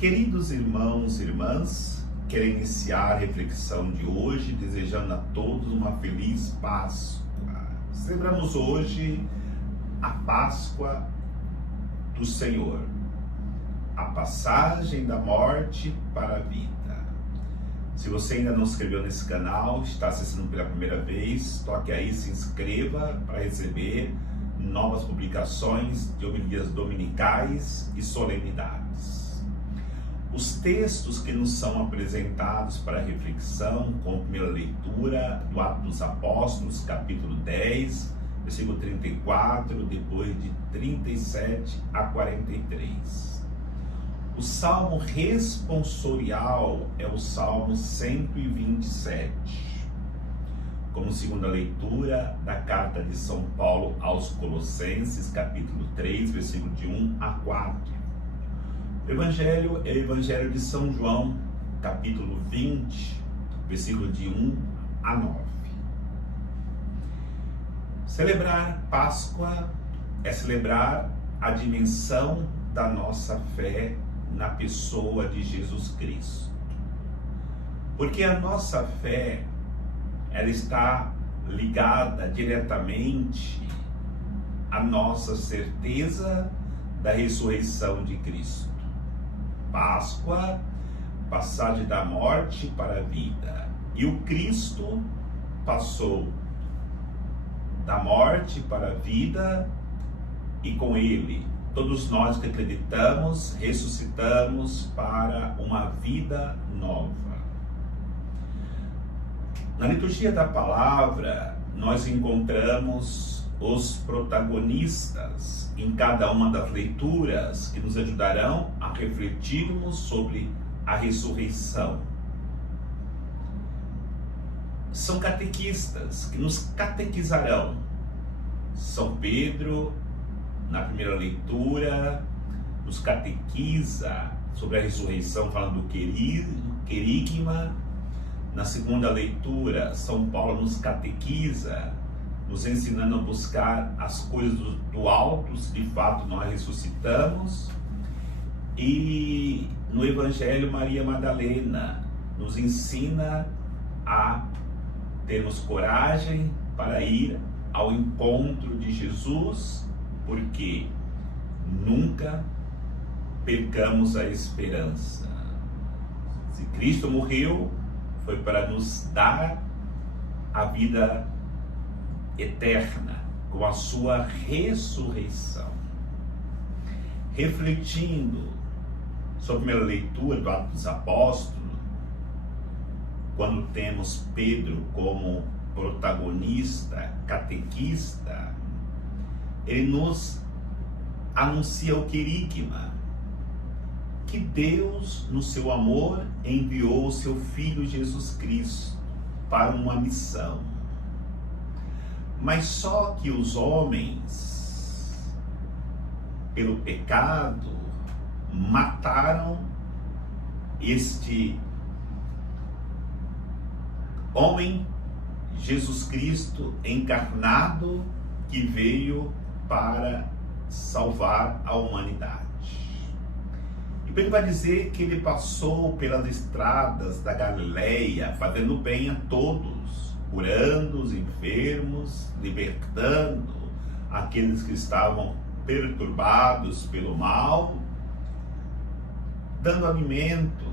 Queridos irmãos e irmãs, quero iniciar a reflexão de hoje desejando a todos uma feliz Páscoa. Celebramos hoje a Páscoa do Senhor, a passagem da morte para a vida. Se você ainda não se inscreveu nesse canal, está assistindo pela primeira vez, toque aí, se inscreva para receber novas publicações de homilias dominicais e solenidades. Os textos que nos são apresentados para reflexão, com a primeira leitura do Atos dos Apóstolos, capítulo 10, versículo 34, depois de 37 a 43. O salmo responsorial é o salmo 127, como segunda leitura da carta de São Paulo aos Colossenses, capítulo 3, versículo de 1 a 4. O Evangelho é o Evangelho de São João, capítulo 20, versículo de 1 a 9. Celebrar Páscoa é celebrar a dimensão da nossa fé na pessoa de Jesus Cristo. Porque a nossa fé, ela está ligada diretamente à nossa certeza da ressurreição de Cristo. Páscoa, passagem da morte para a vida. E o Cristo passou da morte para a vida e com ele, todos nós que acreditamos, ressuscitamos para uma vida nova. Na liturgia da palavra, nós encontramos os protagonistas em cada uma das leituras que nos ajudarão a refletirmos sobre a ressurreição. São catequistas que nos catequizarão. São Pedro, na primeira leitura, nos catequiza sobre a ressurreição, falando do querigma. Na segunda leitura, São Paulo nos catequiza, nos ensinando a buscar as coisas do alto, se de fato nós ressuscitamos. E no Evangelho, Maria Madalena nos ensina a termos coragem para ir ao encontro de Jesus, porque nunca percamos a esperança. Se Cristo morreu, foi para nos dar a vida eterna com a sua ressurreição. Refletindo sobre a primeira leitura do Atos dos Apóstolos, quando temos Pedro como protagonista, catequista, ele nos anuncia o querigma, que Deus, no seu amor, enviou o seu Filho Jesus Cristo para uma missão. Mas só que os homens, pelo pecado, mataram este homem, Jesus Cristo encarnado, que veio para salvar a humanidade. E ele vai dizer que ele passou pelas estradas da Galileia, fazendo bem a todos, curando os enfermos, libertando aqueles que estavam perturbados pelo mal, dando alimento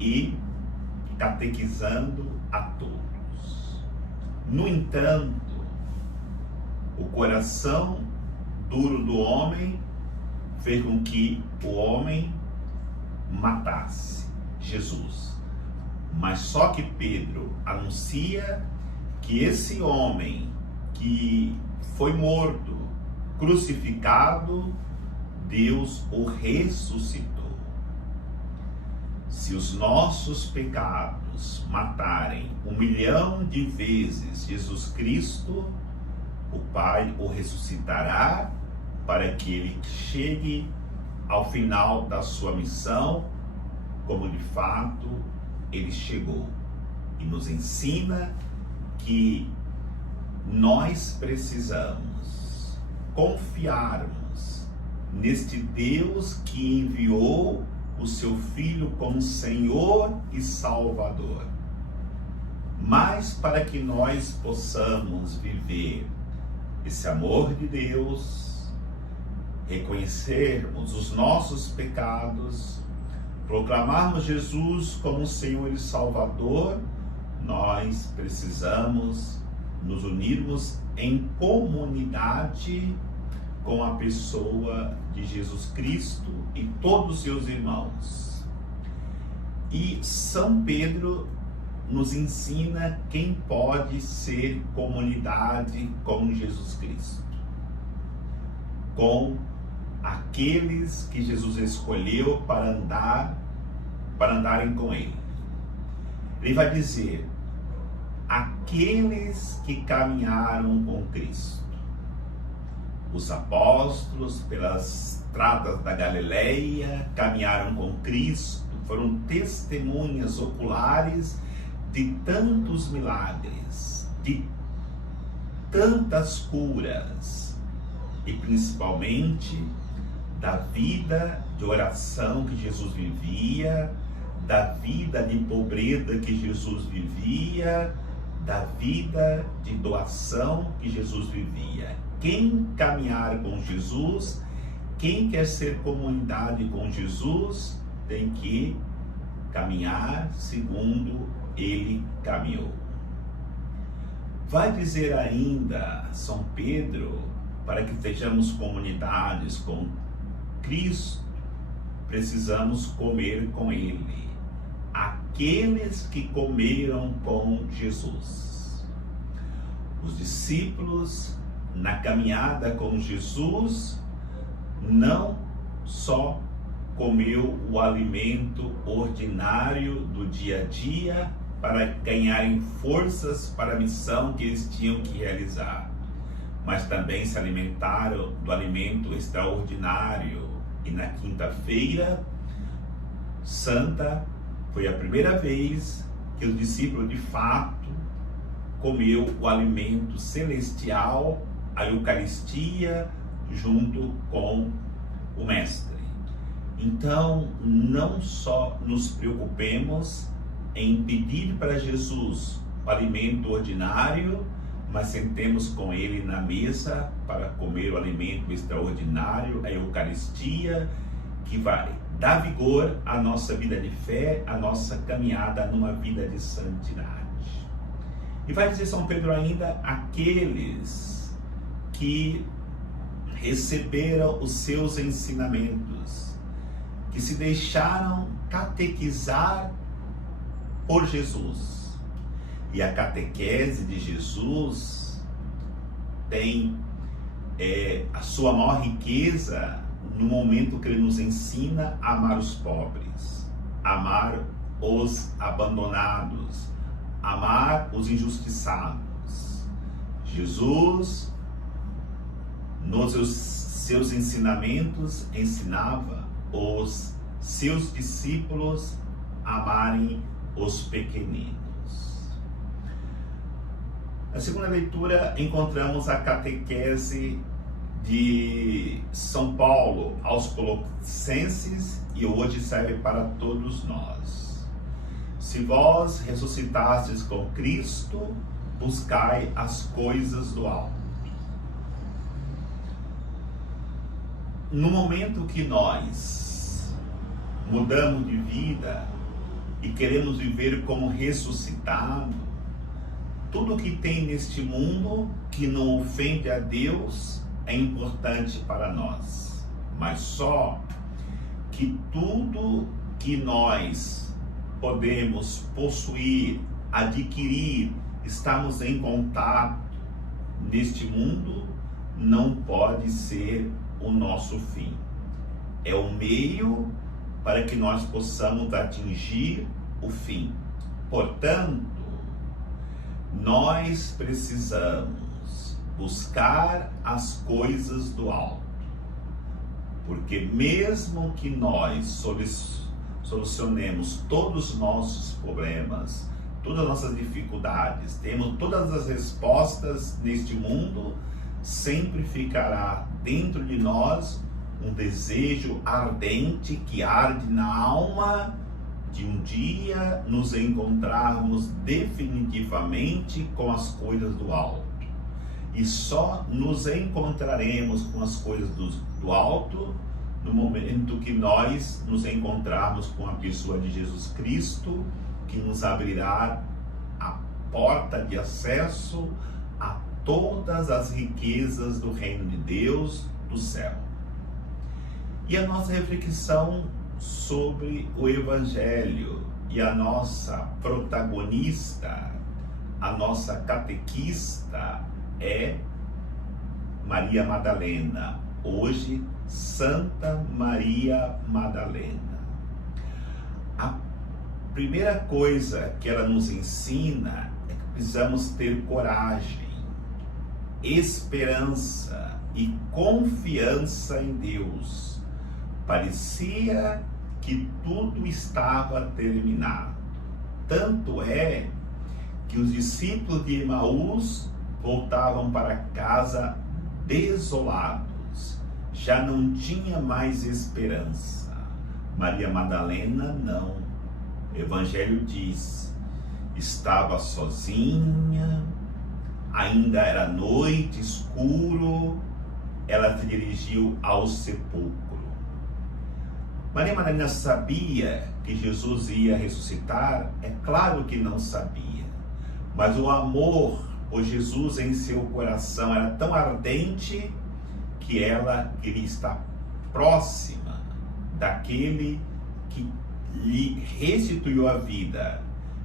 e catequizando a todos. No entanto, o coração duro do homem fez com que o homem matasse Jesus. Mas só que Pedro anuncia que esse homem que foi morto, crucificado, Deus o ressuscitou. Se os nossos pecados matarem 1 milhão de vezes Jesus Cristo, o Pai o ressuscitará para que ele chegue ao final da sua missão, como de fato ele chegou. E nos ensina que nós precisamos confiarmos neste Deus que enviou o seu Filho como Senhor e Salvador. Mas para que nós possamos viver esse amor de Deus, reconhecermos os nossos pecados, proclamarmos Jesus como Senhor e Salvador, nós precisamos nos unirmos em comunidade com a pessoa de Jesus Cristo e todos os seus irmãos. E São Pedro nos ensina quem pode ser comunidade com Jesus Cristo, com aqueles que Jesus escolheu para andarem com Ele. Ele vai dizer: aqueles que caminharam com Cristo. Os apóstolos, pelas estradas da Galileia, caminharam com Cristo, foram testemunhas oculares de tantos milagres, de tantas curas, e principalmente da vida de oração que Jesus vivia, da vida de pobreza que Jesus vivia, da vida de doação que Jesus vivia. Quem caminhar com Jesus, quem quer ser comunidade com Jesus, tem que caminhar segundo Ele caminhou. Vai dizer ainda São Pedro, para que sejamos comunidades com Cristo, precisamos comer com Ele. Aqueles que comeram com Jesus. Os discípulos, na caminhada com Jesus, não só comeu o alimento ordinário do dia a dia para ganharem forças para a missão que eles tinham que realizar, mas também se alimentaram do alimento extraordinário. E na quinta-feira santa foi a primeira vez que o discípulo de fato comeu o alimento celestial, a Eucaristia, junto com o Mestre. Então, não só nos preocupemos em pedir para Jesus o alimento ordinário, mas sentemos com Ele na mesa para comer o alimento extraordinário, a Eucaristia, que vai dar vigor à nossa vida de fé, à nossa caminhada numa vida de santidade. E vai dizer São Pedro ainda: aqueles que receberam os seus ensinamentos, que se deixaram catequizar por Jesus. E a catequese de Jesus tem a sua maior riqueza no momento que Ele nos ensina a amar os pobres, amar os abandonados, amar os injustiçados. Jesus, nos seus ensinamentos, ensinava os seus discípulos a amarem os pequeninos. Na segunda leitura, encontramos a catequese de São Paulo aos Colossenses, e hoje serve para todos nós. Se vós ressuscitastes com Cristo, buscai as coisas do alto. No momento que nós mudamos de vida e queremos viver como ressuscitado, tudo que tem neste mundo que não ofende a Deus é importante para nós, mas só que tudo que nós podemos possuir, adquirir, estamos em contato neste mundo, não pode ser o nosso fim. É o meio para que nós possamos atingir o fim. Portanto, nós precisamos buscar as coisas do alto, porque mesmo que nós solucionemos todos os nossos problemas, todas as nossas dificuldades, temos todas as respostas neste mundo, sempre ficará dentro de nós um desejo ardente que arde na alma de um dia nos encontrarmos definitivamente com as coisas do alto. E só nos encontraremos com as coisas do alto no momento que nós nos encontrarmos com a pessoa de Jesus Cristo, que nos abrirá a porta de acesso a todas as riquezas do reino de Deus, do céu. E a nossa reflexão sobre o Evangelho e a nossa protagonista, a nossa catequista é Maria Madalena. Hoje, Santa Maria Madalena. A primeira coisa que ela nos ensina é que precisamos ter coragem, esperança e confiança em Deus. Parecia que tudo estava terminado. Tanto é que os discípulos de Emaús voltavam para casa desolados. Já não tinha mais esperança. Maria Madalena não. O Evangelho diz: estava sozinha, ainda era noite, escuro, ela se dirigiu ao sepulcro. Maria Madalena sabia que Jesus ia ressuscitar? É claro que não sabia, mas o amor por Jesus em seu coração era tão ardente que ela queria estar próxima daquele que lhe restituiu a vida,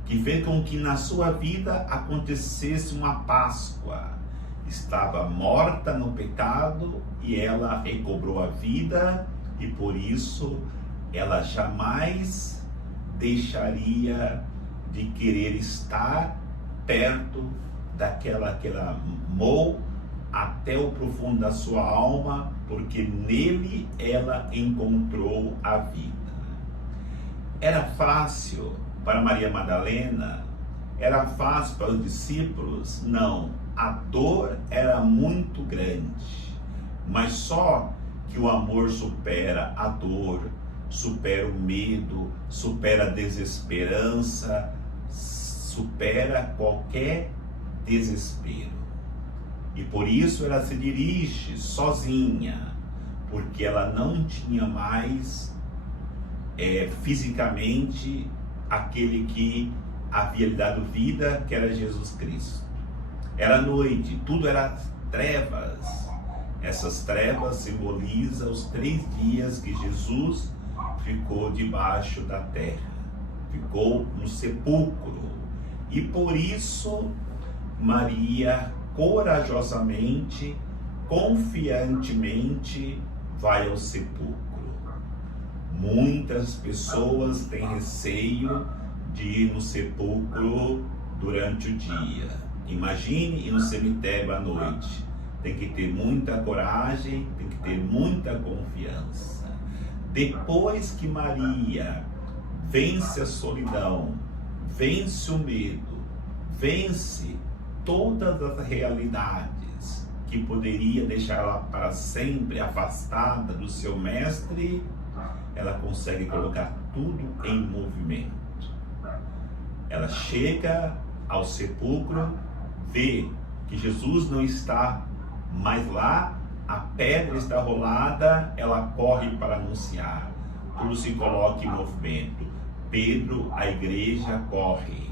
que fez com que na sua vida acontecesse uma Páscoa. Estava morta no pecado e ela recobrou a vida, e por isso ela jamais deixaria de querer estar perto daquela que ela amou até o profundo da sua alma, porque nele ela encontrou a vida. Era fácil para Maria Madalena? Era fácil para os discípulos? Não. A dor era muito grande, mas só que o amor supera a dor, supera o medo, supera a desesperança, supera qualquer desespero. E por isso ela se dirige sozinha, porque ela não tinha mais fisicamente aquele que havia lhe dado vida, que era Jesus Cristo. Era noite, tudo era trevas. Essas trevas simbolizam os 3 dias que Jesus ficou debaixo da terra, ficou no sepulcro. E por isso Maria corajosamente, confiantemente vai ao sepulcro. Muitas pessoas têm receio de ir no sepulcro durante o dia. Imagine ir no cemitério à noite. Tem que ter muita coragem, tem que ter muita confiança. Depois que Maria vence a solidão, vence o medo, vence todas as realidades que poderia deixá-la para sempre afastada do seu mestre, ela consegue colocar tudo em movimento. Ela chega ao sepulcro, vê que Jesus não está mais lá, a pedra está rolada, ela corre para anunciar. Tudo se coloca em movimento. Pedro, a igreja, corre.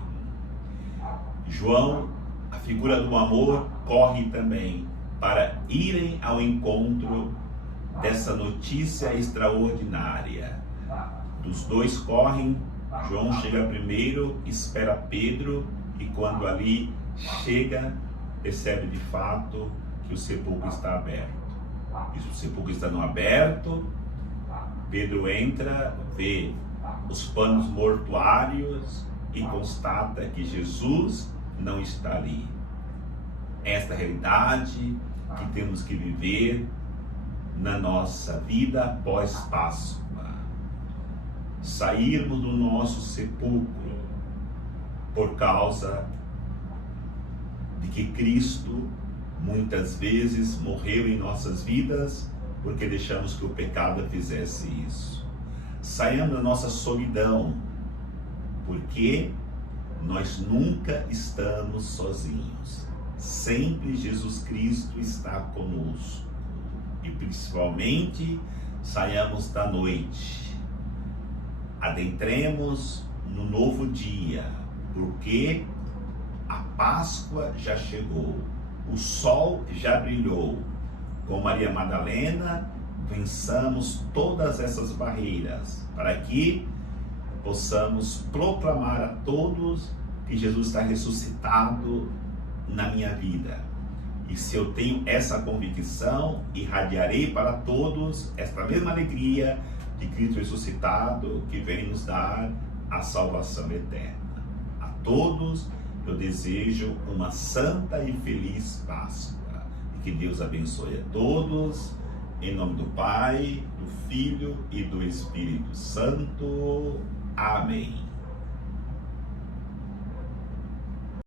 João, a figura do amor, corre também para irem ao encontro dessa notícia extraordinária. Os dois correm, João chega primeiro, espera Pedro, e quando ali chega, percebe de fato que o sepulcro está aberto. E o sepulcro estando aberto, Pedro entra, vê os panos mortuários e constata que Jesus não está ali. Esta realidade que temos que viver na nossa vida pós-Páscoa. Sairmos do nosso sepulcro por causa de que Cristo muitas vezes morreu em nossas vidas porque deixamos que o pecado fizesse isso. Saiamos da nossa solidão, porque nós nunca estamos sozinhos. Sempre Jesus Cristo está conosco. E principalmente, saiamos da noite. Adentremos no novo dia, porque a Páscoa já chegou. O sol já brilhou. Com Maria Madalena, vençamos todas essas barreiras, para que possamos proclamar a todos que Jesus está ressuscitado na minha vida. E se eu tenho essa convicção, irradiarei para todos esta mesma alegria de Cristo ressuscitado, que vem nos dar a salvação eterna. A todos eu desejo uma santa e feliz Páscoa. E que Deus abençoe a todos, em nome do Pai, do Filho e do Espírito Santo. Amém.